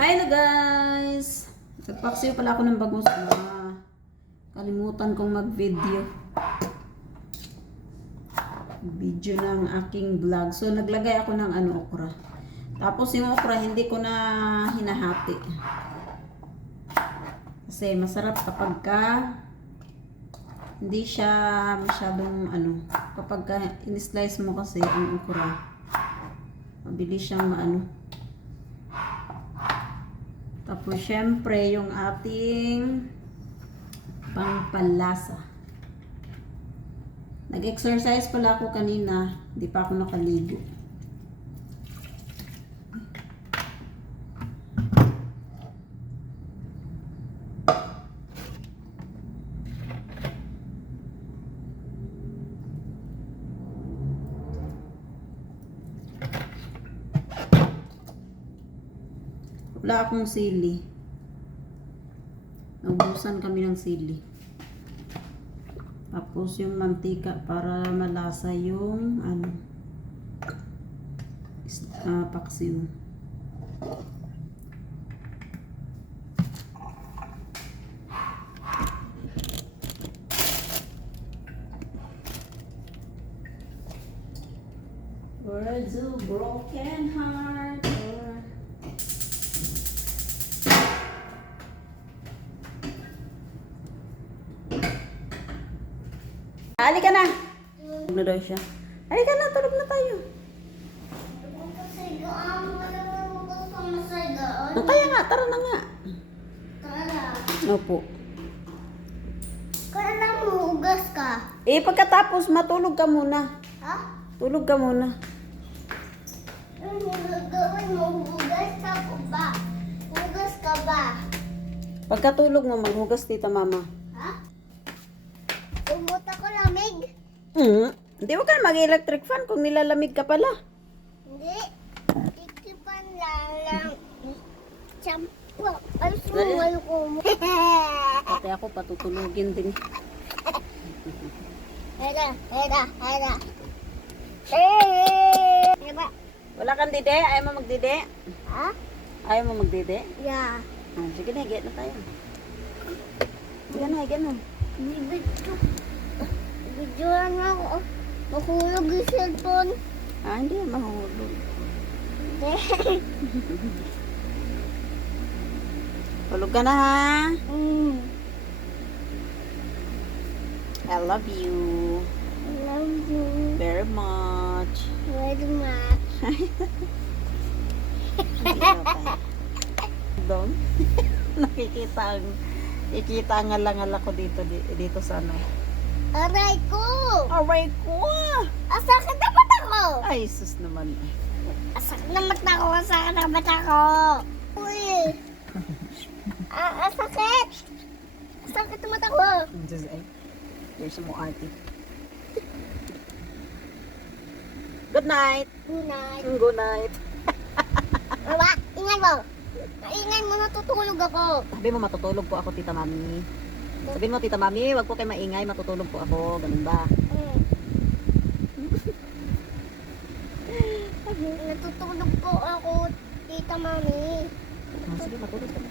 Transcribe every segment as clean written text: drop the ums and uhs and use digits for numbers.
Hello guys! Nagpaksiyo pala ako ng bagong kalimutan kong mag-video. Video ng aking vlog. So naglagay ako ng okra. Tapos yung okra hindi ko na hinahati. Kasi masarap kapag hindi siya masyadong kapag in-slice mo kasi ang okra, mabilis siyang Tapos, syempre, yung ating pangpalasa. Nag-exercise pala ako kanina. Hindi pa ako nakaligo. Wala akong sili. Naubusan kami ng sili. Tapos yung mantika para malasa yung paksiw. Words of broken heart. Halika na. Tulog na daw siya. Halika na, tulog na tayo. Kaya nga, tara na nga. Tara. Opo. Kaya lang mahugas ka. Pagkatapos, matulog ka muna. Ha? Tulog ka muna. Ano gagawin mo? Hugas ka ba? Hugas ka ba? Pagkatulog mo, maghugas tita mama. Ha? Umuta ko lamig? Hindi mo ka mag-electric fan kung nilalamig ka pala. Hindi. Ikipan lang. Champo. Ay, sumal ko mo. Pati ako patutulugin din. Hera. Diba? Wala kang dide? Ayaw mo magdide? Ha? Ayaw mo magdide? Yeah. Sige na, get na tayo. Sige na, get na. Bidyoan nga ako. Mahulog yung cellphone. Hindi, mahulog. Tulog ka na ha? I love you. I love you Very much. very much. Doon. Nakikita ang ngalangal ako dito sa Aray ko! Aray ko! Asakit na mata ko! Ay, sus naman. Asakit na mata ko! Asakit na mata ko! Uy! Asakit! Asakit na mata ko! Diyos ay. Here's mo ate. Good night! Good night! Good night! Mama, ingay mo! Ingay mo, natutulog ako! Sabi mo matutulog po ako, tita mami. Sabi mo, tita mami, wag po kayo maingay, matutulog po ako. Ganun ba? Natutulog po ako, tita mami. Sige, matulog ka na.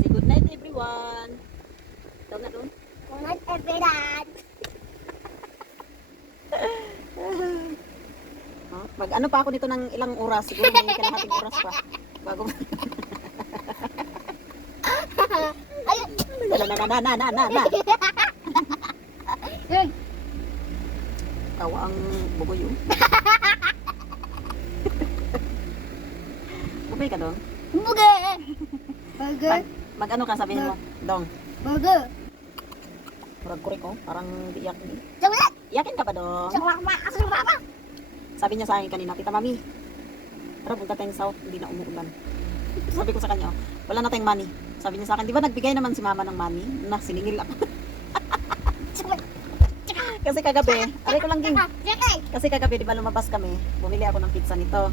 Say good night everyone! Ikaw na doon. Good night, everyone! Mag-ano pa ako dito ng ilang oras. Siguro may kalahating oras pa. Bago. Ayun! Na. Tawa ang bugoy yun. Bugay ka dong? Buge! Buge! Mag-ano ka sabihin mo? Dong. Buge! Murag kurik ko. Parang iyak din. Chocolate! Iyakin ka ba dong? Chocolate! Sabi niya sa akin kanina, tita mami, tara punta tayong south, hindi na umuulan. Sabi ko sa kanya, wala na tayong money. Sabi niya sa akin, di ba nagbigay naman si mama ng money? Na, siningil ako. Kasi kagabi, aray ko lang din. Kasi kagabi, di ba lumabas kami, bumili ako ng pizza nito.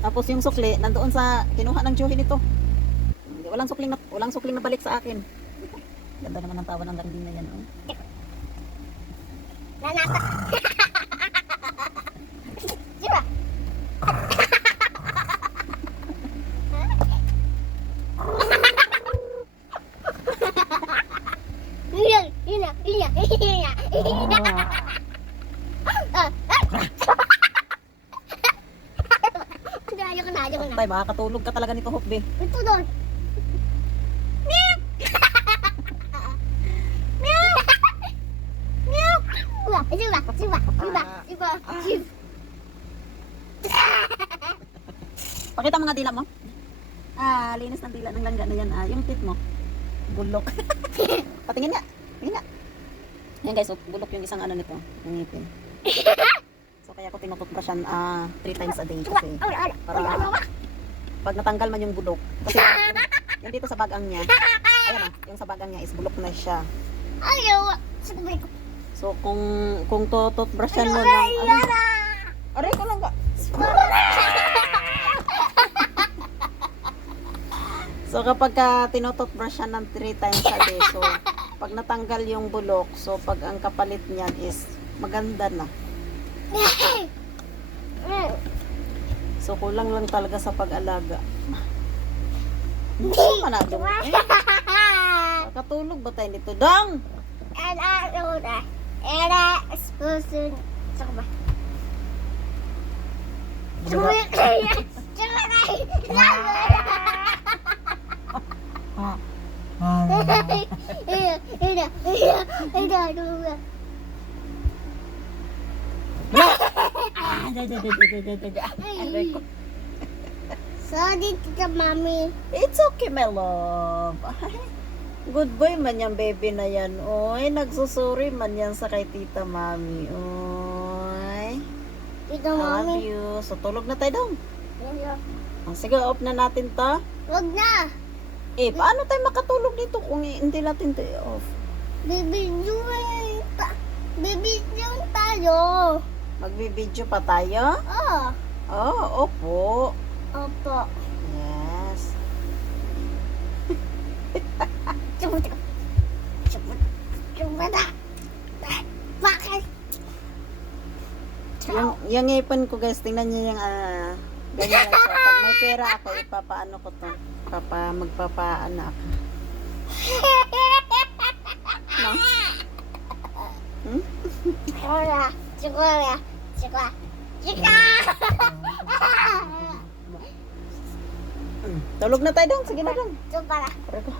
Tapos yung sukli, nandoon sa, kinuha ng Joey nito. Walang sukling na balik sa akin. Ganda naman ang tawa ng gardina yan, oh. Nanata! Ayoko na. Tay, makakatulog ka talaga nito, Hopbe. Ito doon. Meow! Meow! Meow! Siba. Pakita mga dila mo. Linis ng dila ng langga na yan. Yung tit mo. Bulok. Patingin nga. Tingin nga. Yan guys, so, bulok yung isang ano nito. Yung ngipin. So kaya ko tinututbrushan 3 times a day kasi para pag natanggal man yung bulok. Kasi yung dito sa bagang niya. Ayan yung sa bagang niya is bulok na siya. Ayaw. So kung tututbrushan mo ng aray ko lang ka. So kapag tinututbrush siya ng 3 times a day, so pag natanggal yung bulok, so pag ang kapalit niyan is maganda na. So kulang lang talaga sa pag-alaga. Hindi man na dong. Nakatulog ba tayo nito? Dong! Sorry, Tita Mami. It's okay, my love. Good boy man yan, baby na yan. Oy, nagsusuri man yan sa kay Tita Mami. Oy. Tita I love Mami. you. So, tulog na tayo dong. Sige, off na natin to. Wag na. Paano tayo makatulog dito kung hindi natin to off? Bibidyoin tayo. Magbibideo pa tayo? Oh. Opo. Opo. Yes. Bakit? Yung ngipin ko guys, tingnan niyo yung ganyan lang siya. Pag may pera ako, ipapaano ko to. Magpapaano ako. No? Hmm? Chikora. Tulog na tayo dong. Sige na dong. Chupara. Pare ko.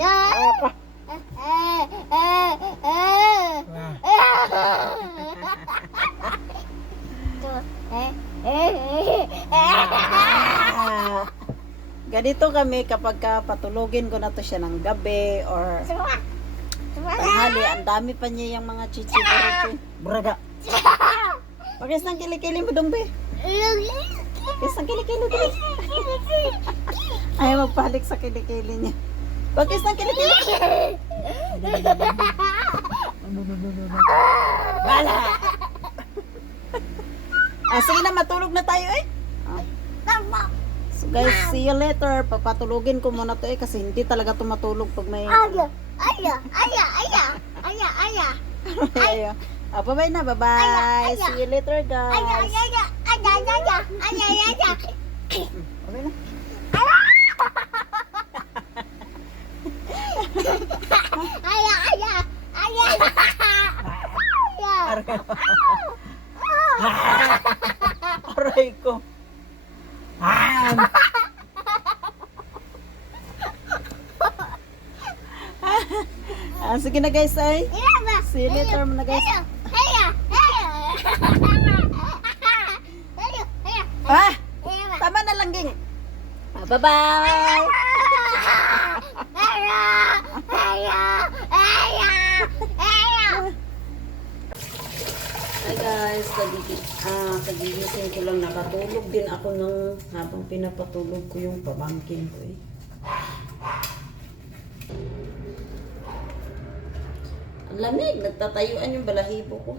Apa? Ganito kami kapag patulogin ko na to siya ng gabi or tanghali. Ang dami pa niya yung mga chichi. Braga. Pagkis ng kilikili mo dong be. Pagkis ng kilikili dong. Ayaw magpahalik sa kilikili niya. Pagkis ng kilikili. Bala. Sige na, matulog na tayo eh. So guys, see you later. Papatulogin ko muna to kasi hindi talaga tumatulog pag may... Aya. Ayaw. Bye-bye na, bye-bye. See you later, guys. Okay na. Aray ko. Sige na guys ay. See you later muna guys. Tama na lang ging. Bye-bye. Hi guys, kagigising ko lang, nakatulog din ako habang pinapatulog ko yung pamangkin ko eh. Ang lamig, nagtatayuan yung balahibo ko.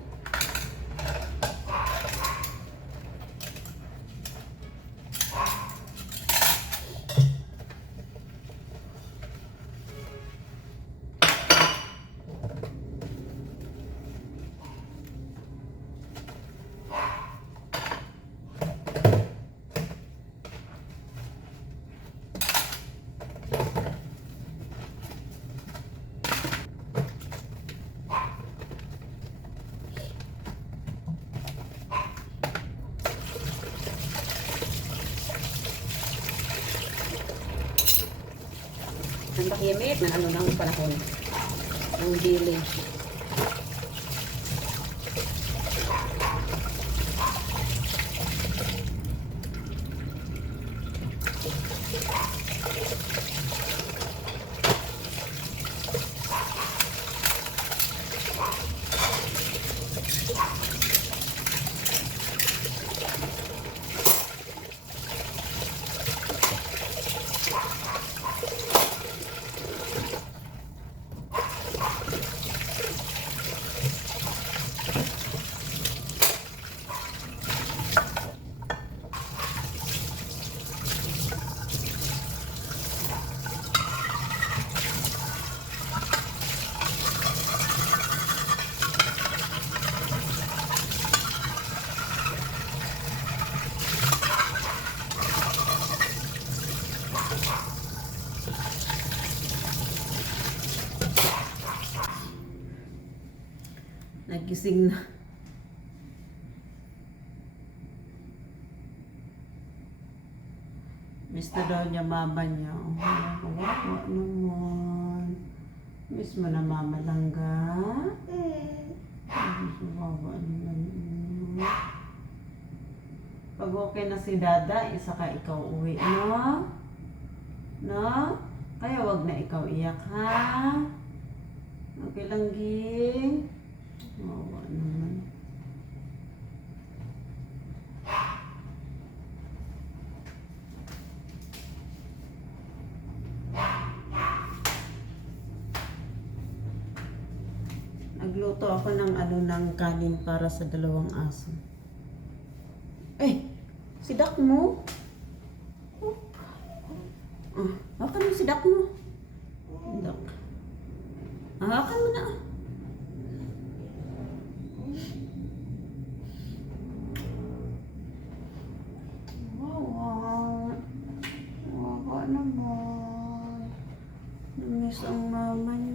Ang tahimik ng ano ng panahon. Ang bili. Nagising na. Miss na daw niya mama niya. Oh, kawawa naman. Miss mo na mama langga? Kawawa naman. Pag okay na si dada, isa ka ikaw uwi, no? No? Kaya wag na ikaw iyak, ha? Okay lang, Ging? Kawawa naman. Nagluto ako ng ng kanin para sa 2 aso. Eh, si Dak mo? Hawakan mo si Dak mo. Dak. Hawakan mo na. Wawa naman. Namiss ang mama niya.